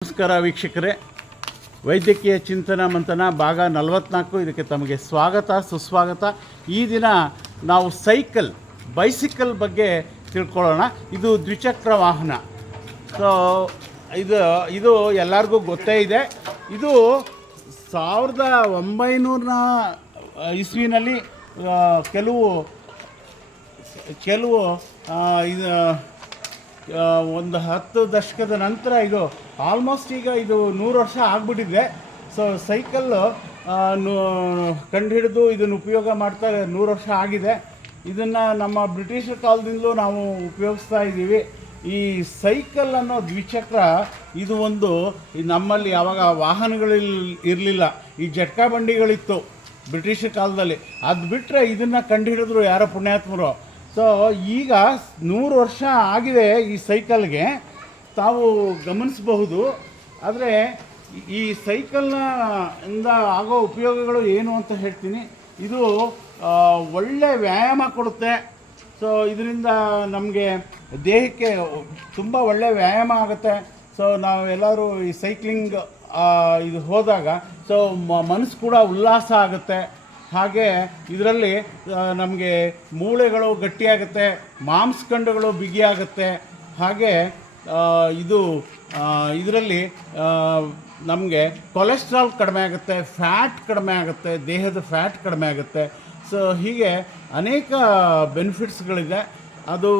ನಮಸ್ಕಾರ ವೀಕ್ಷಕರೇ, ವೈದ್ಯಕೀಯ ಚಿಂತನ ಮಂಥನ ಭಾಗ 44 ಇದಕ್ಕೆ ತಮಗೆ ಸ್ವಾಗತ ಸುಸ್ವಾಗತ. ಈ ದಿನ ನಾವು ಬೈಸಿಕಲ್ ಬಗ್ಗೆ ತಿಳ್ಕೊಳ್ಳೋಣ. ಇದು ದ್ವಿಚಕ್ರ ವಾಹನ. ಸೊ ಇದು ಎಲ್ಲರಿಗೂ ಗೊತ್ತೇ ಇದೆ. ಇದು 1900 ಇಸ್ವಿನಲ್ಲಿ ಕೆಲವು ಒಂದು 10 ದಶಕದ ನಂತರ ಇದು ಆಲ್ಮೋಸ್ಟ್ ಈಗ ಇದು 100 ವರ್ಷ ಆಗಿಬಿಟ್ಟಿದೆ. ಸೊ ಸೈಕಲ್ಲು ಕಂಡುಹಿಡಿದು ಇದನ್ನು ಉಪಯೋಗ ಮಾಡ್ತಾರೆ 100 ವರ್ಷ ಆಗಿದೆ. ಇದನ್ನು ನಮ್ಮ ಬ್ರಿಟಿಷರ ಕಾಲದಿಂದಲೂ ನಾವು ಉಪಯೋಗಿಸ್ತಾ ಇದ್ದೀವಿ. ಈ ಸೈಕಲ್ ಅನ್ನೋ ದ್ವಿಚಕ್ರ ಇದು ಒಂದು ನಮ್ಮಲ್ಲಿ ಯಾವಾಗ ಇರಲಿಲ್ಲ, ಈ ಜಟ್ಕಾ ಬಂಡಿಗಳಿತ್ತು ಬ್ರಿಟಿಷರ ಕಾಲದಲ್ಲಿ. ಅದು ಬಿಟ್ಟರೆ ಇದನ್ನು ಕಂಡುಹಿಡಿದ್ರು ಯಾರೋ ಪುಣ್ಯಾತ್ಮರು. ಸೊ ಈಗ 100 ವರ್ಷ ಆಗಿದೆ ಈ ಸೈಕಲ್ಗೆ, ತಾವು ಗಮನಿಸಬಹುದು. ಆದರೆ ಈ ಸೈಕಲ್ನಿಂದ ಆಗೋ ಉಪಯೋಗಗಳು ಏನು ಅಂತ ಹೇಳ್ತೀನಿ. ಇದು ಒಳ್ಳೆ ವ್ಯಾಯಾಮ ಕೊಡುತ್ತೆ. ಸೊ ಇದರಿಂದ ನಮಗೆ ದೇಹಕ್ಕೆ ತುಂಬ ಒಳ್ಳೆ ವ್ಯಾಯಾಮ ಆಗುತ್ತೆ. ಸೊ ನಾವೆಲ್ಲರೂ ಈ ಸೈಕ್ಲಿಂಗ್ ಇದು ಹೋದಾಗ ಸೊ ಮನಸ್ಸು ಕೂಡ ಉಲ್ಲಾಸ ಆಗುತ್ತೆ. ಹಾಗೆ ಇದರಲ್ಲಿ ನಮಗೆ ಮೂಳೆಗಳು ಗಟ್ಟಿಯಾಗುತ್ತೆ, ಮಾಂಸಖಂಡಗಳು ಬಿಗಿಯಾಗುತ್ತೆ. ಹಾಗೆ ಇದರಲ್ಲಿ ನಮಗೆ ಕೊಲೆಸ್ಟ್ರಾಲ್ ಕಡಿಮೆ ಆಗುತ್ತೆ, ಫ್ಯಾಟ್ ಕಡಿಮೆ ಆಗುತ್ತೆ, ದೇಹದ ಫ್ಯಾಟ್ ಕಡಿಮೆ ಆಗುತ್ತೆ. ಸೊ ಹೀಗೆ ಅನೇಕ ಬೆನಿಫಿಟ್ಸ್ಗಳಿದೆ. ಅದು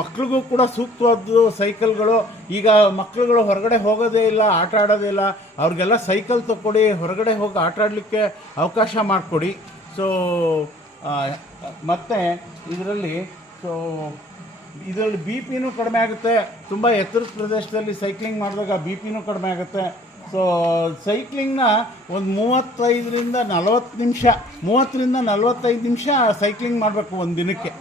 ಮಕ್ಳಿಗೂ ಕೂಡ ಸೂಕ್ತವಾದ್ದು ಸೈಕಲ್ಗಳು. ಈಗ ಮಕ್ಕಳುಗಳು ಹೊರಗಡೆ ಹೋಗೋದೇ ಇಲ್ಲ, ಆಟ ಆಡೋದೇ ಇಲ್ಲ. ಅವ್ರಿಗೆಲ್ಲ ಸೈಕಲ್ ತಗೊಡಿ, ಹೊರಗಡೆ ಹೋಗಿ ಆಟ ಆಡಲಿಕ್ಕೆ ಅವಕಾಶ ಮಾಡಿಕೊಡಿ. ಸೊ ಮತ್ತು ಇದರಲ್ಲಿ ಬಿ ಪಿನೂ ಕಡಿಮೆ ಆಗುತ್ತೆ. ತುಂಬ ಎತ್ತರದ ಪ್ರದೇಶದಲ್ಲಿ ಸೈಕ್ಲಿಂಗ್ ಮಾಡಿದಾಗ ಬಿ ಪಿನೂ ಕಡಿಮೆ ಆಗುತ್ತೆ. ಸೊ ಸೈಕ್ಲಿಂಗ್ನ ಒಂದು 35ರಿಂದ 45 ನಿಮಿಷ ಸೈಕ್ಲಿಂಗ್ ಮಾಡಬೇಕು ಒಂದು ದಿನಕ್ಕೆ.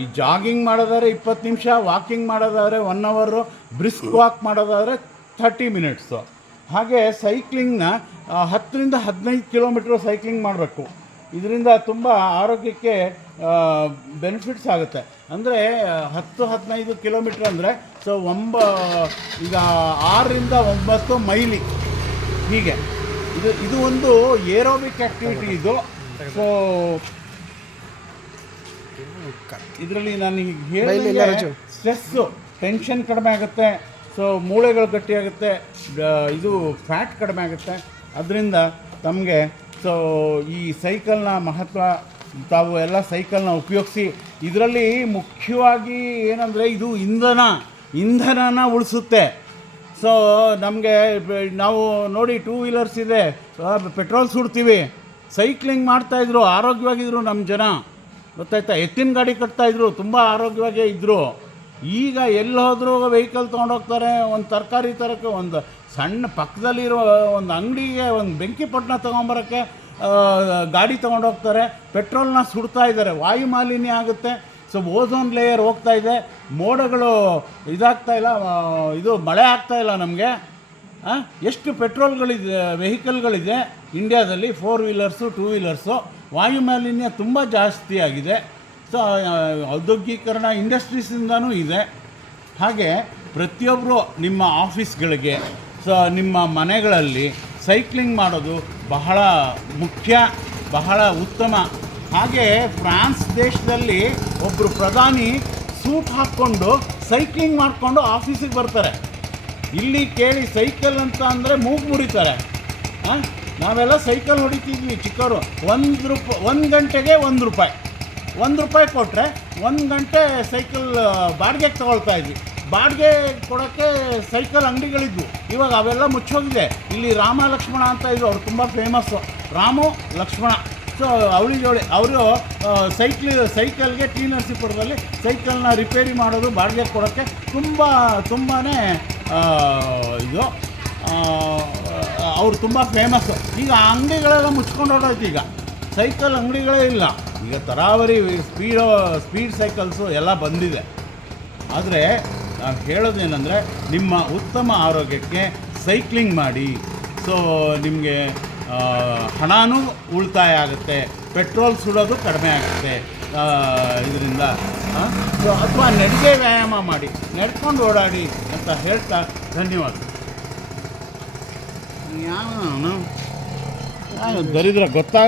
ಈ ಜಾಗಿಂಗ್ ಮಾಡೋದಾದ್ರೆ 20 ನಿಮಿಷ, ವಾಕಿಂಗ್ ಮಾಡೋದಾದರೆ 1 ಅವರು, ಬ್ರಿಸ್ಕ್ ವಾಕ್ ಮಾಡೋದಾದರೆ 30 ಮಿನಿಟ್ಸು. ಹಾಗೆ ಸೈಕ್ಲಿಂಗ್ನ 10ರಿಂದ 15 ಕಿಲೋಮೀಟ್ರ್ ಸೈಕ್ಲಿಂಗ್ ಮಾಡಬೇಕು. ಇದರಿಂದ ತುಂಬ ಆರೋಗ್ಯಕ್ಕೆ ಬೆನಿಫಿಟ್ಸ್ ಆಗುತ್ತೆ. ಅಂದರೆ 10-15 ಕಿಲೋಮೀಟ್ರ್ ಅಂದರೆ ಸೊ ಈಗ 6ರಿಂದ 9 ಮೈಲಿ ಹೀಗೆ. ಇದು ಒಂದು ಏರೋಬಿಕ್ ಆ್ಯಕ್ಟಿವಿಟಿ ಇದು. ಸೊ ಇದರಲ್ಲಿ ನಾನು ಹೇಳಿದ ಸ್ಟ್ರೆಸ್ಸು, ಟೆನ್ಷನ್ ಕಡಿಮೆ ಆಗುತ್ತೆ. ಸೊ ಮೂಳೆಗಳು ಗಟ್ಟಿಯಾಗುತ್ತೆ, ಇದು ಫ್ಯಾಟ್ ಕಡಿಮೆ ಆಗುತ್ತೆ. ಅದರಿಂದ ತಮಗೆ ಸೊ ಈ ಸೈಕಲ್ನ ಮಹತ್ವ, ತಾವು ಎಲ್ಲ ಸೈಕಲ್ನ ಉಪಯೋಗಿಸಿ. ಇದರಲ್ಲಿ ಮುಖ್ಯವಾಗಿ ಏನಂದರೆ ಇದು ಇಂಧನನ ಉಳಿಸುತ್ತೆ. ಸೊ ನಮಗೆ ನಾವು ನೋಡಿ 2 ವೀಲರ್ಸ್ ಇದೆ, ಪೆಟ್ರೋಲ್ ಸುಡ್ತೀವಿ. ಸೈಕ್ಲಿಂಗ್ ಮಾಡ್ತಾಯಿದ್ರು, ಆರೋಗ್ಯವಾಗಿದ್ದರು ನಮ್ಮ ಜನ, ಗೊತ್ತಾಯ್ತಾ. ಎತ್ತಿನ ಗಾಡಿ ಕಟ್ತಾಯಿದ್ರು, ತುಂಬ ಆರೋಗ್ಯವಾಗೇ ಇದ್ದರು. ಈಗ ಎಲ್ಲಿ ಹೋದರೂ ವೆಹಿಕಲ್ ತೊಗೊಂಡೋಗ್ತಾರೆ. ಒಂದು ತರಕಾರಿ ತರೋಕ್ಕೆ, ಒಂದು ಸಣ್ಣ ಪಕ್ಕದಲ್ಲಿರೋ ಒಂದು ಅಂಗಡಿಗೆ ಒಂದು ಬೆಂಕಿಪಟ್ಟಣ ತೊಗೊಂಬರೋಕ್ಕೆ ಗಾಡಿ ತೊಗೊಂಡೋಗ್ತಾರೆ. ಪೆಟ್ರೋಲ್ನ ಸುಡ್ತಾ ಇದ್ದಾರೆ, ವಾಯು ಮಾಲಿನ್ಯ ಆಗುತ್ತೆ. ಸೊ ಓಝೋನ್ ಲೇಯರ್ ಹೋಗ್ತಾ ಇದೆ, ಮೋಡಗಳು ಇದಾಗ್ತಾಯಿಲ್ಲ, ಇದು ಮಳೆ ಆಗ್ತಾಯಿಲ್ಲ ನಮಗೆ. ಎಷ್ಟು ಪೆಟ್ರೋಲ್ಗಳಿದೆ, ವೆಹಿಕಲ್ಗಳಿದೆ ಇಂಡಿಯಾದಲ್ಲಿ, 4 ವೀಲರ್ಸು 2 ವೀಲರ್ಸು. ವಾಯು ಮಾಲಿನ್ಯ ತುಂಬ ಜಾಸ್ತಿ ಆಗಿದೆ. ಸೊ ಔದ್ಯೋಗೀಕರಣ ಇಂಡಸ್ಟ್ರೀಸಿಂದನೂ ಇದೆ. ಹಾಗೆ ಪ್ರತಿಯೊಬ್ಬರು ನಿಮ್ಮ ಆಫೀಸ್ಗಳಿಗೆ, ಸೊ ನಿಮ್ಮ ಮನೆಗಳಲ್ಲಿ ಸೈಕ್ಲಿಂಗ್ ಮಾಡೋದು ಬಹಳ ಮುಖ್ಯ, ಬಹಳ ಉತ್ತಮ. ಹಾಗೆ ಫ್ರಾನ್ಸ್ ದೇಶದಲ್ಲಿ ಒಬ್ಬರು ಪ್ರಧಾನಿ ಸೂಟ್ ಹಾಕ್ಕೊಂಡು ಸೈಕ್ಲಿಂಗ್ ಮಾಡಿಕೊಂಡು ಆಫೀಸಿಗೆ ಬರ್ತಾರೆ. ಇಲ್ಲಿ ಕೇಳಿ ಸೈಕಲ್ ಅಂತ ಅಂದರೆ ಮೂಗು ಮುರಿತಾರೆ. ನಾವೆಲ್ಲ ಸೈಕಲ್ ಹೊಡಿತಿದ್ವಿ ಚಿಕ್ಕವರು. 1 ಗಂಟೆಗೆ $1 ಕೊಟ್ಟರೆ 1 ಗಂಟೆ ಸೈಕಲ್ ಬಾಡಿಗೆಗೆ ತೊಗೊಳ್ತಾಯಿದ್ವಿ. ಬಾಡಿಗೆ ಕೊಡೋಕ್ಕೆ ಸೈಕಲ್ ಅಂಗಡಿಗಳಿದ್ವು. ಇವಾಗ ಅವೆಲ್ಲ ಮುಚ್ಚೋಗಿದೆ. ಇಲ್ಲಿ ರಾಮ ಲಕ್ಷ್ಮಣ ಅಂತ ಇದ್ರು, ಅವ್ರು ತುಂಬ ಫೇಮಸ್ಸು, ರಾಮು ಲಕ್ಷ್ಮಣ. ಸೊ ಅವರು ಸೈಕಲ್ಗೆ ಟಿ ನರಸೀಪುರದಲ್ಲಿ ಸೈಕಲ್ನ ರಿಪೇರಿ ಮಾಡೋದು, ಬಾಡಿಗೆ ಕೊಡೋಕ್ಕೆ ತುಂಬಾ ಇದು ಅವರು ತುಂಬ ಫೇಮಸ್ಸು. ಈಗ ಅಂಗಡಿಗಳೆಲ್ಲ ಮುಚ್ಕೊಂಡು ಹೊರಟೋಯ್ತು. ಈಗ ಸೈಕಲ್ ಅಂಗಡಿಗಳೇ ಇಲ್ಲ. ಈಗ ತರಾವರಿ ಸ್ಪೀಡ್ ಸೈಕಲ್ಸು ಎಲ್ಲ ಬಂದಿದೆ. ಆದರೆ ನಾನು ಹೇಳೋದೇನೆಂದರೆ, ನಿಮ್ಮ ಉತ್ತಮ ಆರೋಗ್ಯಕ್ಕೆ ಸೈಕ್ಲಿಂಗ್ ಮಾಡಿ. ಸೊ ನಿಮಗೆ ಹಣನೂ ಉಳಿತಾಯ ಆಗುತ್ತೆ, ಪೆಟ್ರೋಲ್ ಸುಡೋದು ಕಡಿಮೆ ಆಗುತ್ತೆ ಇದರಿಂದ. ಸೊ ಅಥವಾ ನಡಿಗೆ ವ್ಯಾಯಾಮ ಮಾಡಿ, ನಡ್ಕೊಂಡು ಓಡಾಡಿ ಅಂತ ಹೇಳ್ತಾ ಧನ್ಯವಾದ. ಯಾವ ದರಿದ್ರ ಗೊತ್ತಾಗ